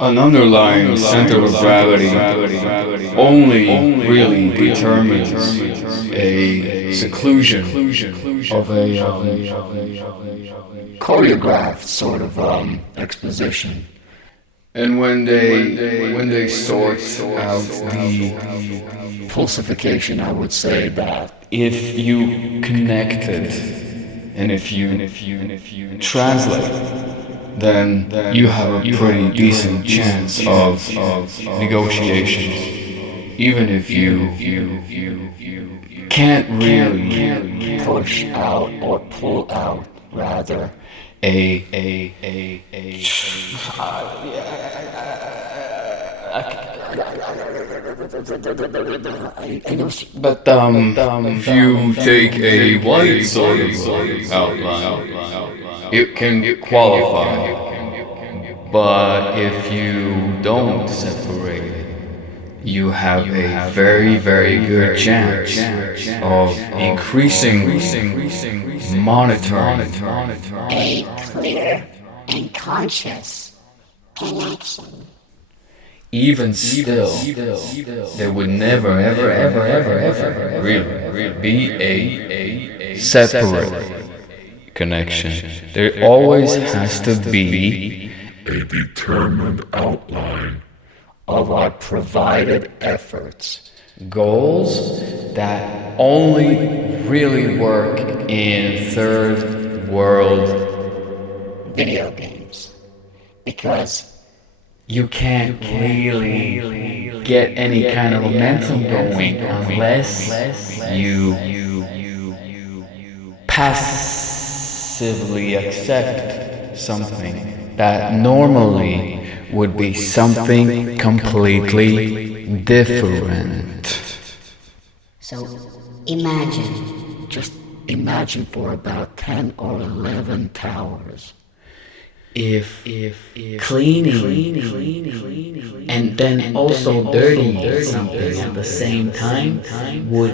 An underlying center of gravity only really determines a seclusion of a choreographed sort of exposition. And when they sort out the pulsification, I would say that if you connect it and if you translate, then you have a pretty decent chance of negotiations, even if you can't really push out or pull out, rather, but if you take a wide sort of outline, it can qualify. But if you don't separate it, you have a very, very good chance of increasing monitoring. A clear and conscious connection. Even still, there would never, ever really be a separate connection. There always has to be a determined outline of our provided efforts. Goals that only really work in third world video games. Because you can't really get any kind of momentum going unless you passively accept something that normally would be something completely different. So just imagine for about 10 or 11 towers. If cleaning and then also dirtying something at the same time would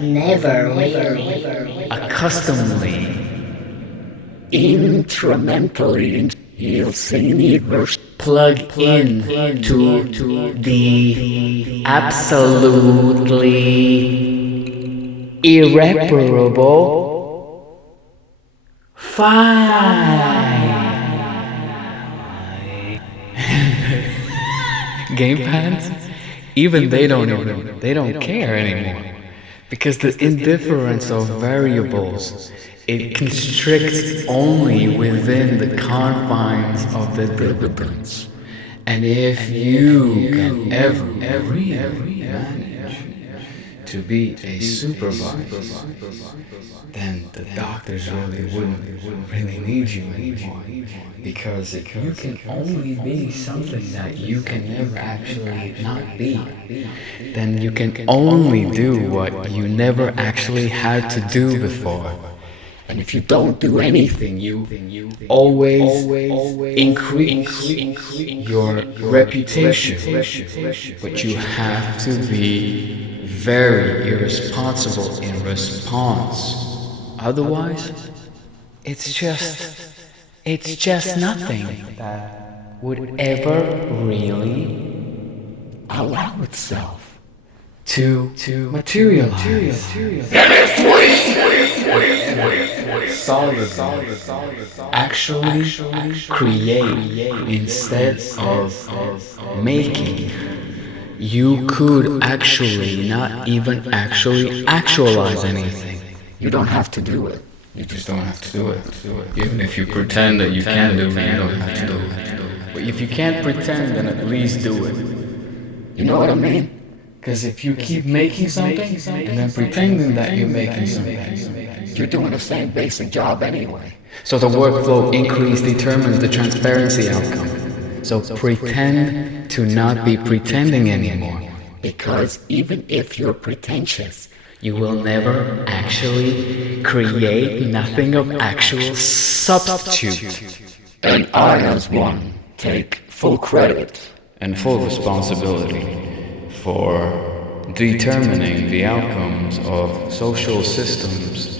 never really accustomedly, instrumentally, you'll see plug in to the absolutely irreparable fine. Gamepads, even they don't care anymore, because the indifference of variables, it constricts only within the confines of the dividends. And if you can ever manage to be a supervisor, then the doctors really wouldn't really need you anymore. Because if you can only be something that you can never actually not be, then you can only do what you never actually had to do before. And if you don't do anything, you always increase your reputation. But you have to be very irresponsible in response. Otherwise, it's just nothing that would ever really allow itself to materialize. Solid actually create instead of making. You could actually not even actually actualize anything. You don't have to do it. You just don't have to do it. Even if you pretend that you can do it, you don't have to do it. But if you can't pretend, then at least do it. You know what I mean? Because if you keep making something and then pretending that you're making something, you're doing the same basic job anyway. So the workflow increase determines the transparency outcome. So pretend to not be pretending anymore. Because even if you're pretentious, you will never actually create nothing of actual substitute. And I, as one, take full credit and full responsibility for determining the outcomes of social systems.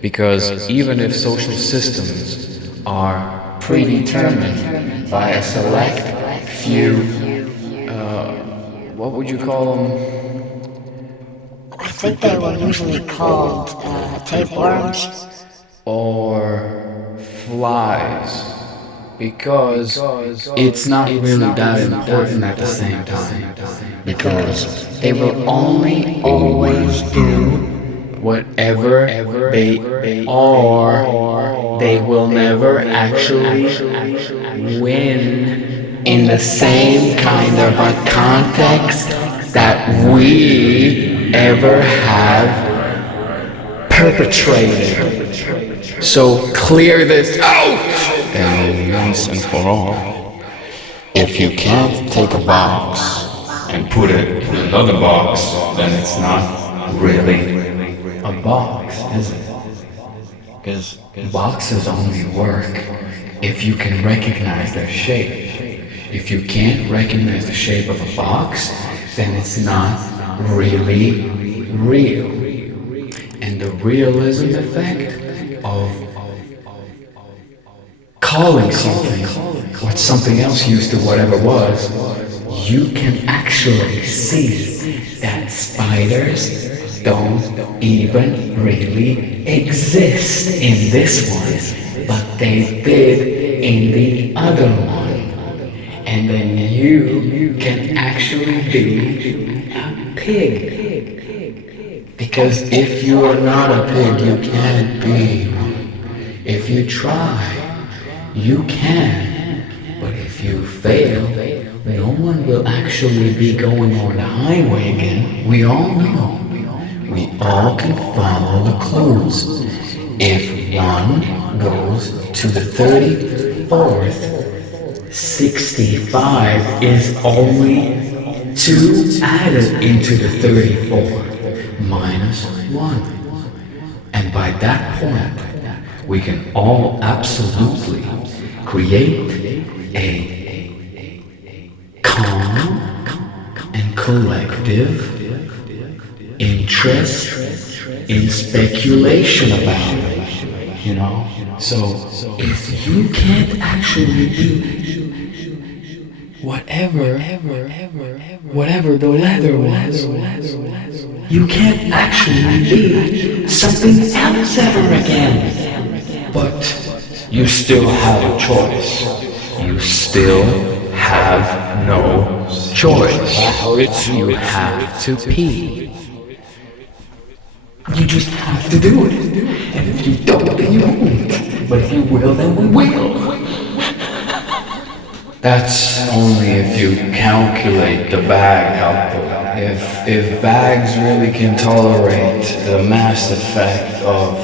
Because even if social systems are predetermined by a select few, what would you call them? I think they were usually called tapeworms. Or flies, because it's not really that important at the same time, because they will only always do whatever they are. They will never actually win in the same kind of a context that we ever have perpetrated. So clear this out! And once and for all, if you can't take a box and put it in another box, then it's not really a box, is it? Because boxes only work if you can recognize their shape. If you can't recognize the shape of a box, then it's not really real. And the realism effect of calling something what something else used to whatever was, you can actually see that spiders don't even really exist in this one, but they did in the other one. And then you can actually be a pig. Because if you are not a pig, you can't be one. If you try, you can. But if you fail, no one will actually be going on the highway again. We all know. We all can follow the clues. If one goes to the 34th, 65 is only 2 added into the 34. Minus 1. And by that point, we can all absolutely create a calm and collective interest in speculation about it, you know? So if you can't actually be whatever the leather was, you can't actually be something else ever again. But you still have a choice. You still have no choice. You have to pee. You just have to do it. And if you don't, then you won't. But if you will, then we will. That's only if you calculate the bag output. If bags really can tolerate the mass effect of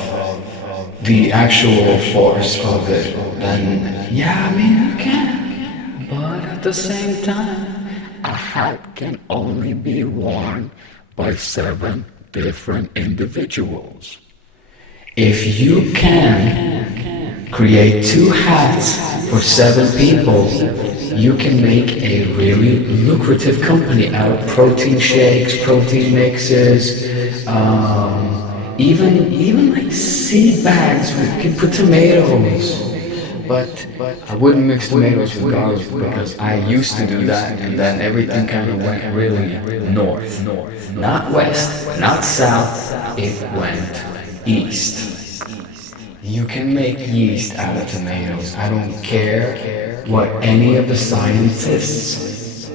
the actual force of it, then yeah, I mean, you can. But at the same time, A hat can only be worn by 7 different individuals. if you can create 2 hats for 7 people, you can make a really lucrative company out of protein shakes, protein mixes, even like seed bags where you can put tomatoes. But I wouldn't mix tomatoes with garlic because I used to do that, and then everything kind of went really north. Not west, not south, it went east. You can make yeast out of tomatoes. I don't care what any of the scientists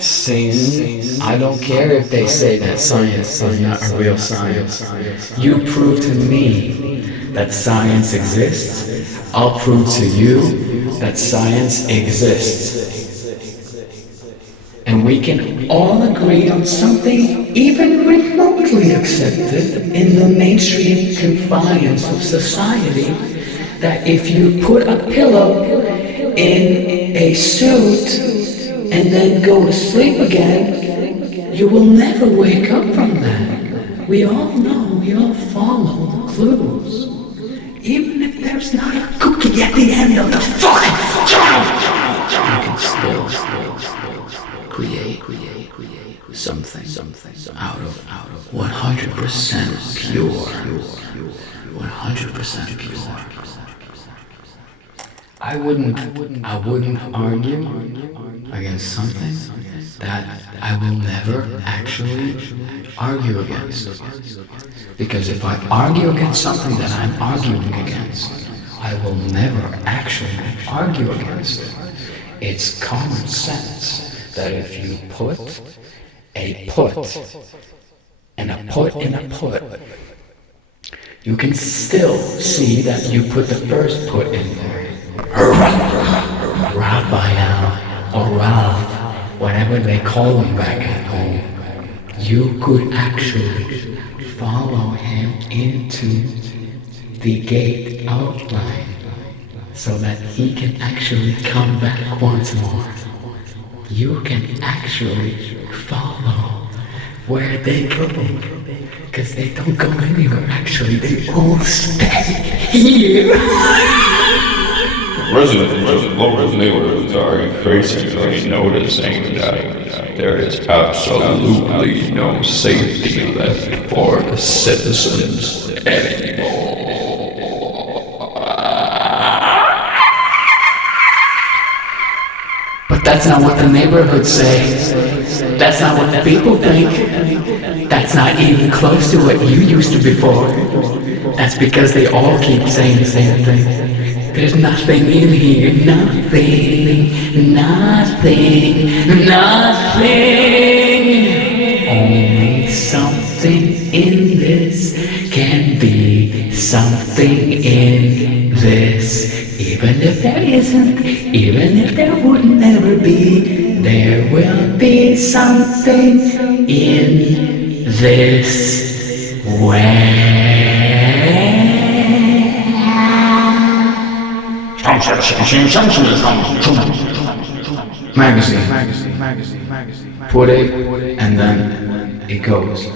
sing. I don't care if they say that science is not a real science. You prove to me that science exists. I'll prove to you that science exists. And we can all agree on something even remotely accepted in the mainstream confines of society, that if you put a pillow in a suit and then go to sleep again, you will never wake up from that. We all know, we all follow the clues. Even if there's not a cookie at the end of the fucking job, you can still create something out of 100% pure, 100% pure. I wouldn't argue against something that I will never actually argue against. Because if I argue against something that I'm arguing against, I will never actually argue against it. It's common sense that if you put a put and a put in a put, you can still see that you put the first put in there. Raphael or Ralph, whatever they call him back at home, you could actually follow him into the gate outline so that he can actually come back once more. You can actually follow where they go, because they don't go anywhere. Actually, they all stay here. Local neighborhoods are increasingly noticing that there is absolutely no safety left for the citizens anymore. But that's not what the neighborhoods say. That's not what the people think. That's not even close to what you used to before. That's because they all keep saying the same thing. There's nothing in here, nothing. Only something in this can be something in this. Even if there isn't, even if there would never be, there will be something in this way. Magazine. Put it, and then it goes.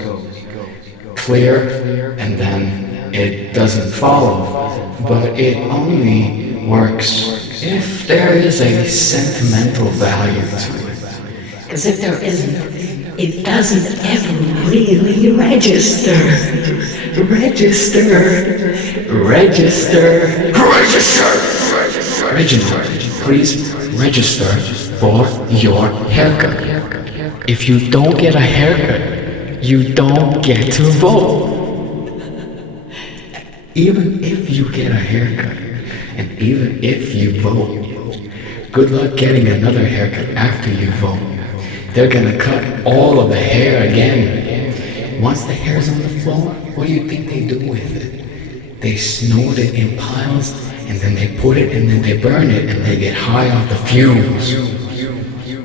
Clear, and then it doesn't follow. But it only works if there is a sentimental value to it. Because if there isn't, it doesn't ever really register. Please register for your haircut. If you don't get a haircut, you don't get to vote. Even if you get a haircut, and even if you vote, good luck getting another haircut after you vote. They're gonna cut all of the hair again. Once the hair's on the floor, what do you think they do with it? They snort it in piles, and then they put it, and then they burn it, and they get high off the fumes.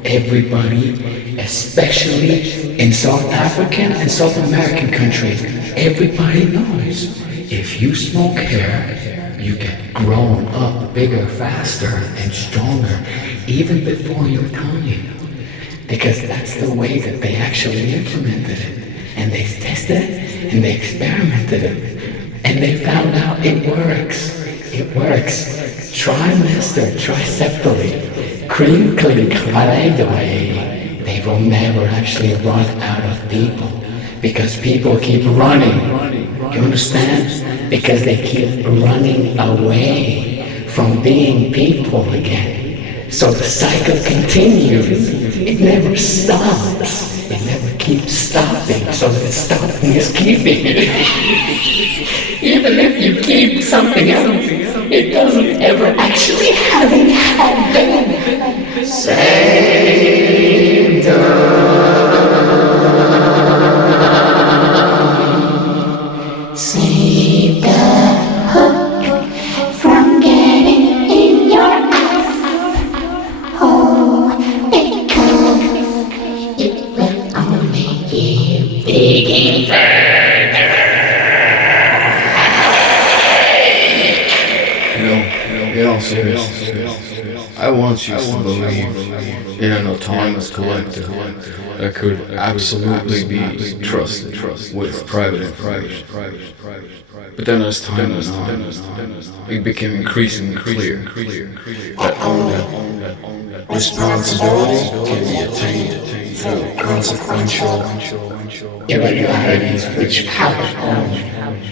Everybody, especially in South African and South American countries, everybody knows if you smoke hair, you get grown up bigger, faster, and stronger, even before your time. Because that's the way that they actually implemented it. And they tested it, and they experimented it, and they found out it works. It works. Trimester, triceptally, crinkly, way. They will never actually run out of people, because people keep running. You understand? Because they keep running away from being people again. So the cycle continues. It never stops. It never keeps stopping. So the stopping is keeping it. Even if you keep something else, it doesn't ever actually happen. Save the hook from getting in your ass. Oh, because it will only keep digging further. You know, seriously, I want you to believe in an autonomous collective that could absolutely be trusted with private information. But then as time went on, it became increasingly clear that only responsibility can be attained through consequential irregularities which happen only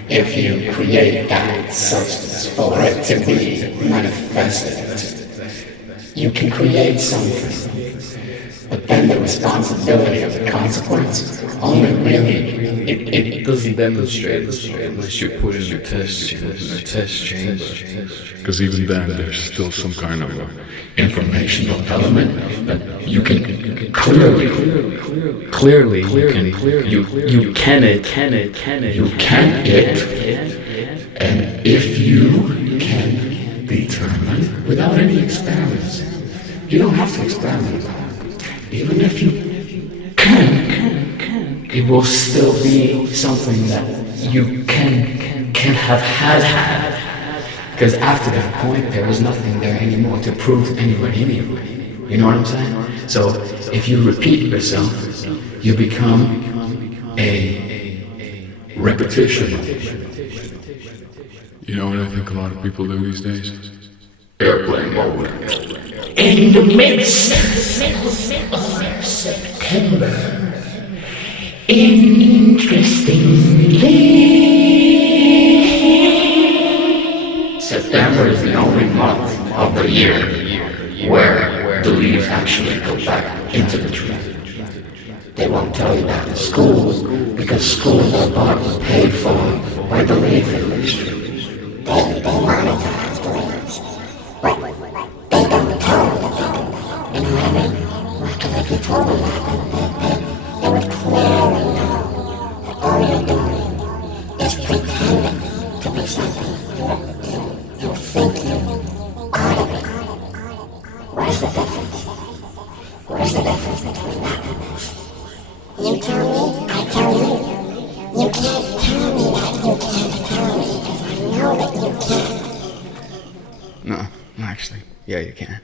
if you create that substance for it to be manifested. You can create something, but then the responsibility of the consequence only really It doesn't demonstrate itself unless you put in a test chamber. Because even then, there's still some kind of informational element that you can Clearly, you can it. and if you can determine without any experiments, you don't have to experiment. Even if you can, It will still be something that you can have had. Because after that point, there is nothing there anymore to prove anybody anyway. You know what I'm saying? So if you repeat yourself, you become a repetition. You know what I think a lot of people do these days? Airplane mode. In the midst of September, interestingly, September is the only month of the year where the leaves actually go back into the tree. They won't tell you that in schools because schools are bought and paid for by the leaf industry. they monetize the leaves. But they don't tell you that they do that. You know what I mean? Because if you told them that, they would clearly know that all you're doing is pretending to be something you think you ought to be. Where's the difference? Where's the difference between that and this? You tell me, I tell you. You can't tell me that you can't tell me, because I know that you can't. No, actually, yeah, you can.